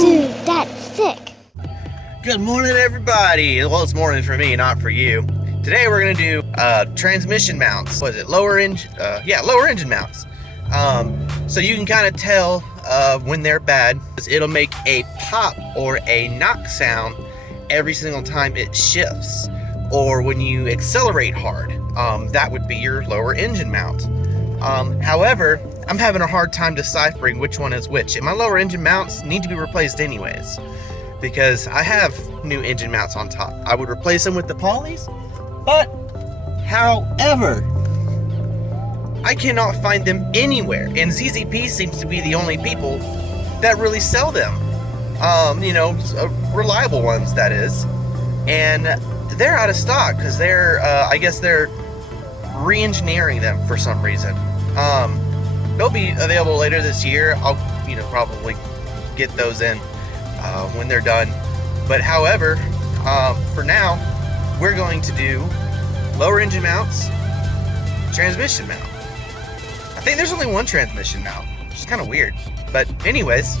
Dude, that's sick. Good morning, everybody. Well, it's morning for me, not for you. Today we're gonna do transmission mounts. Was it lower engine? Lower engine mounts. So you can kind of tell when they're bad. It'll make a pop or a knock sound every single time it shifts, or when you accelerate hard. That would be your lower engine mount. However, I'm having a hard time deciphering which one is which. And my lower engine mounts need to be replaced anyways, because I have new engine mounts on top. I would replace them with the polys, but however, I cannot find them anywhere. And ZZP seems to be the only people that really sell them. Reliable ones, that is. And they're out of stock because I guess they're re-engineering them for some reason. They'll be available later this year. I'll, probably get those in when they're done. But however, for now, we're going to do lower engine mounts, transmission mount. I think there's only one transmission mount, which is kind of weird. But anyways,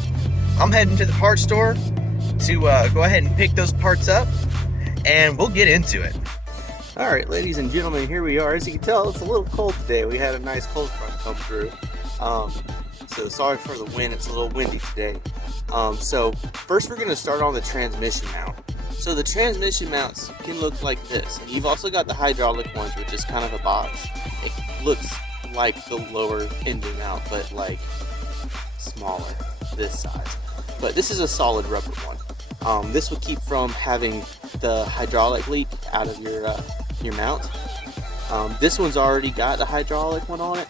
I'm heading to the parts store to go ahead and pick those parts up, and we'll get into it. All right, ladies and gentlemen, here we are. As you can tell, it's a little cold today. We had a nice cold front come through. So sorry for the wind. It's a little windy today. So first we're going to start on the transmission mount. So the transmission mounts can look like this. And you've also got the hydraulic ones, which is kind of a box. It looks like the lower engine mount, but like smaller, this size. But this is a solid rubber one. This will keep from having the hydraulic leak out of your mount. This one's already got a hydraulic one on it,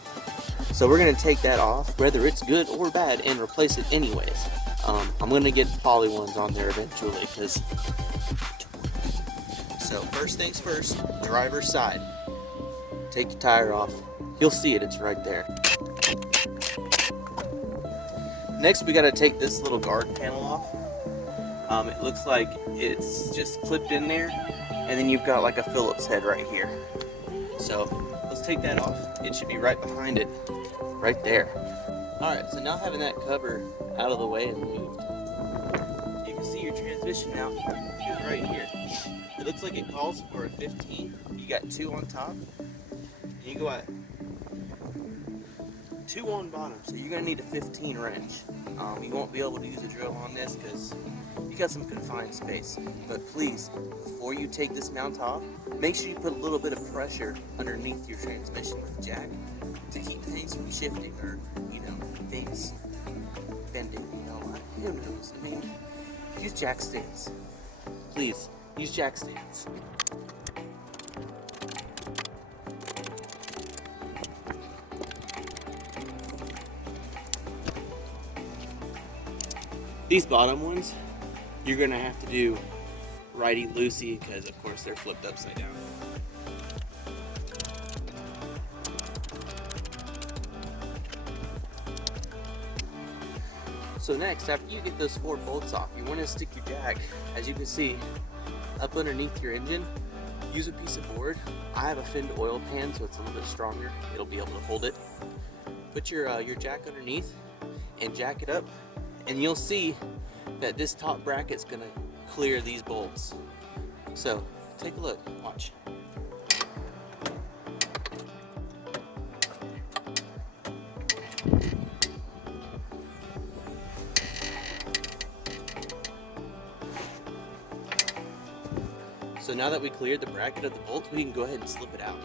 so we're going to take that off, whether it's good or bad, and replace it anyways. I'm going to get poly ones on there eventually, because so first things first, driver's side. Take your tire off. You'll see it, it's right there. Next we got to take this little guard panel off. It looks like it's just clipped in there, and then you've got like a Phillips head right here. So let's take that off. It should be right behind it, right there. Alright, so now having that cover out of the way and moved, you can see your transmission now is right here. It looks like it calls for a 15. You got 2 on top, and you go at 2 on bottom, so you're going to need a 15 wrench. You won't be able to use a drill on this because you got some confined space. But please, before you take this mount off, make sure you put a little bit of pressure underneath your transmission with the jack to keep things from shifting or, things bending, who knows? I mean, use jack stands. Please, use jack stands. These bottom ones, you're gonna have to do righty-loosey because, of course, they're flipped upside down. So next, after you get those 4 bolts off, you want to stick your jack, as you can see, up underneath your engine. Use a piece of board. I have a finned oil pan, so it's a little bit stronger. It'll be able to hold it. Put your jack underneath and jack it up, and you'll see that this top bracket's gonna clear these bolts. So take a look, watch. So now that we cleared the bracket of the bolts, we can go ahead and slip it out.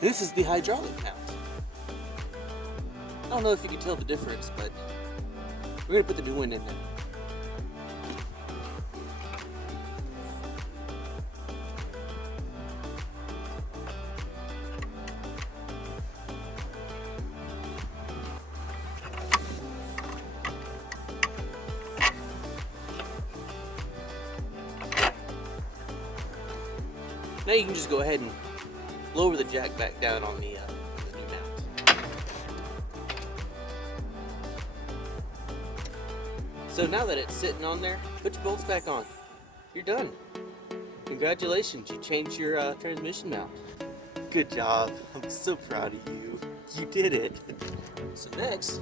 This is the hydraulic mount. I don't know if you can tell the difference, but we're going to put the new one in there. Now you can just go ahead and lower the jack back down on the new mount. So now that it's sitting on there, put your bolts back on. You're done. Congratulations, you changed your transmission mount. Good job. I'm so proud of you. You did it. So next,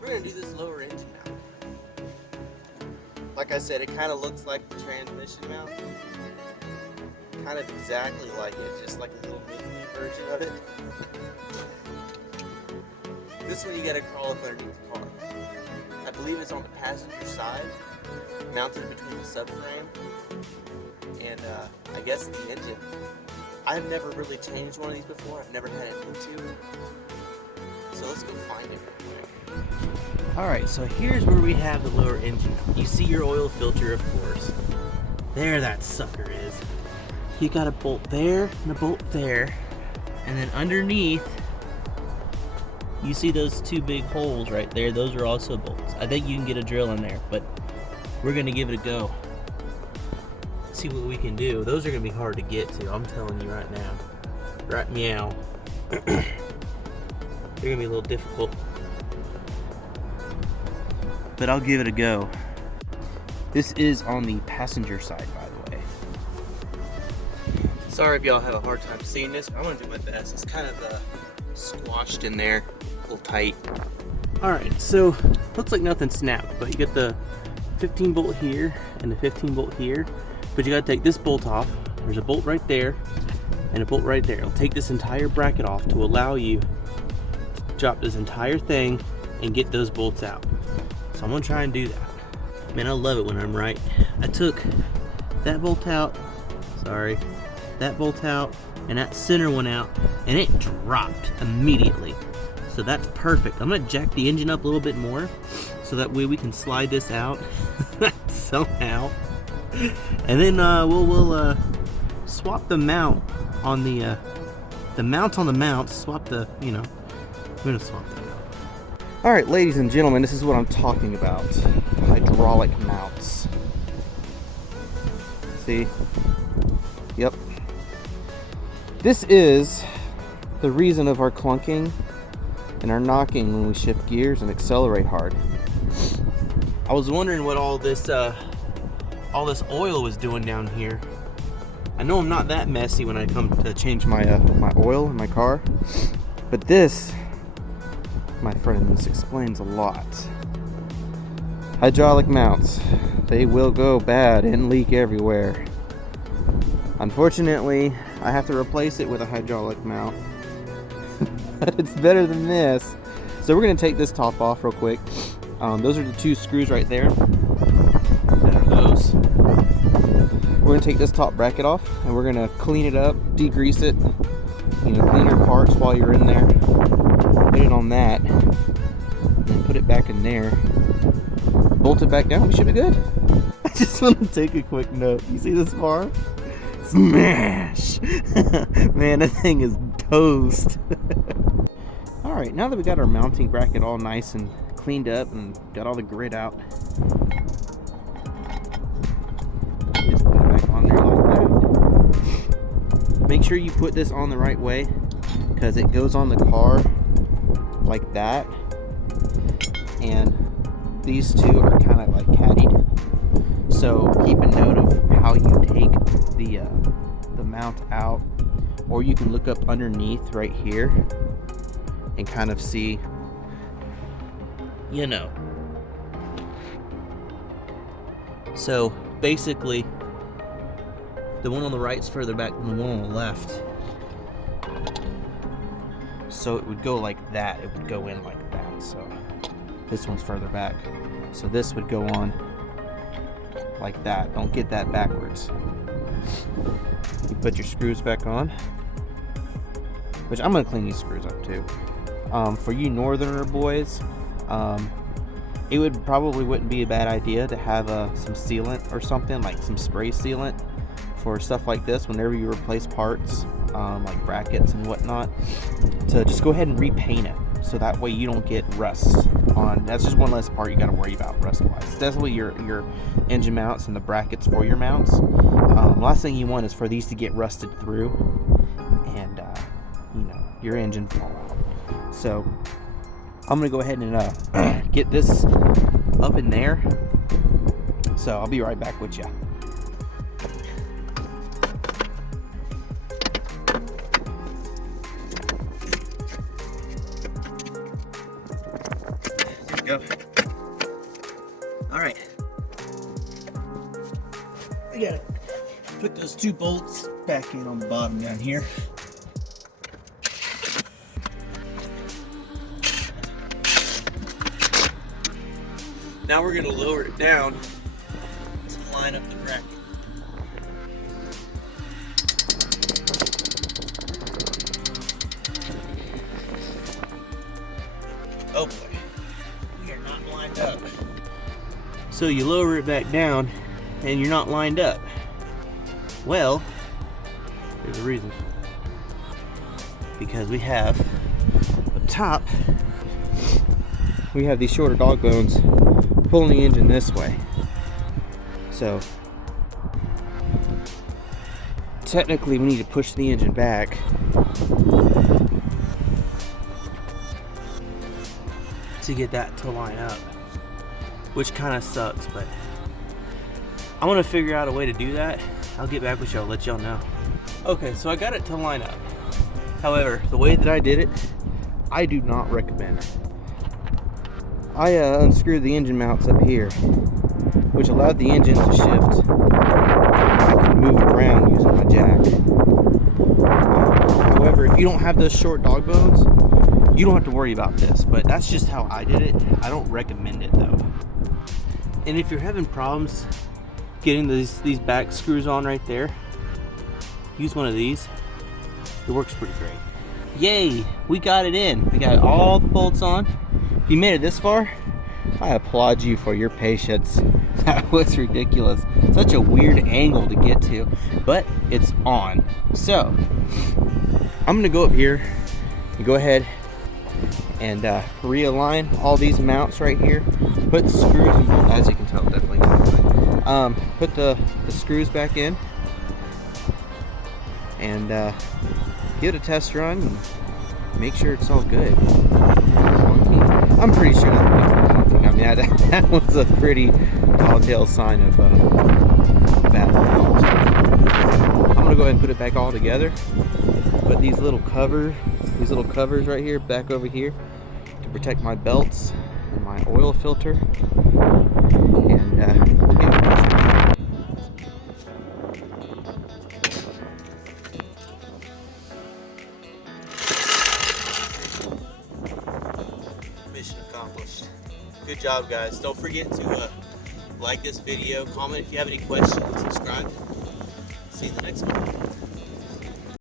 we're gonna do this lower engine mount. Like I said, it kind of looks like the transmission mount. Kind of exactly like it, just like a little mini version of it. This one you gotta crawl up underneath the car. I believe it's on the passenger side, mounted between the subframe and I guess the engine. I've never really changed one of these before. I've never had it into. So let's go find it real quick. Alright, so here's where we have the lower engine. You see your oil filter, of course. There that sucker is. You got a bolt there and a bolt there. And then underneath, you see those two big holes right there. Those are also bolts. I think you can get a drill in there, but we're gonna give it a go. See what we can do. Those are gonna be hard to get to, I'm telling you right now. Right meow. They're gonna be a little difficult. But I'll give it a go. This is on the passenger side, by the way. Sorry if y'all have a hard time seeing this, but I'm gonna do my best. It's kind of squashed in there, a little tight. Alright, so looks like nothing snapped, but you get the 15 bolt here and the 15 bolt here. But you gotta take this bolt off. There's a bolt right there and a bolt right there. It'll take this entire bracket off to allow you to drop this entire thing and get those bolts out. So I'm gonna try and do that. Man, I love it when I'm right. I took that bolt out, sorry, that bolt out, and that center one out, and it dropped immediately. So that's perfect. I'm gonna jack the engine up a little bit more so that way we can slide this out somehow. And then we'll swap the mount on the mount on the mount. Swap the, you know, we're gonna swap that out. All right, ladies and gentlemen, this is what I'm talking about. Hydraulic mounts. See? Yep. This is the reason of our clunking and our knocking when we shift gears and accelerate hard. I was wondering what all this oil was doing down here. I know I'm not that messy when I come to change my my oil in my car, but this, my friend, this explains a lot. Hydraulic mounts, they will go bad and leak everywhere. Unfortunately, I have to replace it with a hydraulic mount. But it's better than this. So we're gonna take this top off real quick. Those are the two screws right there. That are those. We're gonna take this top bracket off and we're gonna clean it up, degrease it, you know, clean your parts while you're in there. Put it on that, and then put it back in there. Bolt it back down, we should be good. I just want to take a quick note. You see this bar? Smash! Man, that thing is toast. Alright, now that we got our mounting bracket all nice and cleaned up and got all the grit out, just put it back on there like that. Make sure you put this on the right way because it goes on the car like that, and these two are kind of like caddied. So keep a note of how you take the mount out, or you can look up underneath right here and kind of see, you know. So basically, the one on the right is further back than the one on the left. So it would go like that. It would go in like that. So this one's further back. So this would go on like that. Don't get that backwards. You put your screws back on, which I'm gonna clean these screws up too. For you northerner boys, it wouldn't be a bad idea to have some sealant or something, like some spray sealant for stuff like this whenever you replace parts, like brackets and whatnot, to just go ahead and repaint it, so that way you don't get rust on. That's just one less part you got to worry about rust wise. Definitely your engine mounts and the brackets for your mounts. Last thing you want is for these to get rusted through and you know, your engine fall out. So I'm gonna go ahead and get this up in there So I'll be right back with you. There we go. All right. We gotta put those 2 bolts back in on the bottom down here. Now we're gonna lower it down to line up the bracket. Oh boy, we are not lined up. So you lower it back down and you're not lined up. Well, there's a reason. Because we have up top, we have these shorter dog bones pulling the engine this way. So technically we need to push the engine back to get that to line up, which kind of sucks, but I'm gonna figure out a way to do that. I'll get back with y'all, let y'all know. Okay, so I got it to line up. However, the way that I did it, I do not recommend. I unscrewed the engine mounts up here, which allowed the engine to shift. I can move it around using my jack. However, if you don't have those short dog bones, you don't have to worry about this, but that's just how I did it. I don't recommend it though. And if you're having problems getting these back screws on right there, use one of these. It works pretty great. Yay, we got it in. We got all the bolts on. If you made it this far, I applaud you for your patience. That was ridiculous. Such a weird angle to get to, but it's on. So, I'm gonna go up here and go ahead and realign all these mounts right here. Put the screws in, as you can tell, definitely not. Put the screws back in and give it a test run and make sure it's all good. I'm pretty sure that fixed the clunking. I mean, that was a pretty telltale sign of bad layout. I'm gonna go ahead and put it back all together. Put these little covers right here, back over here, to protect my belts and my oil filter. And we'll get it tested. Mission accomplished. Good job, guys. Don't forget to like this video, comment if you have any questions, subscribe. See you in the next one.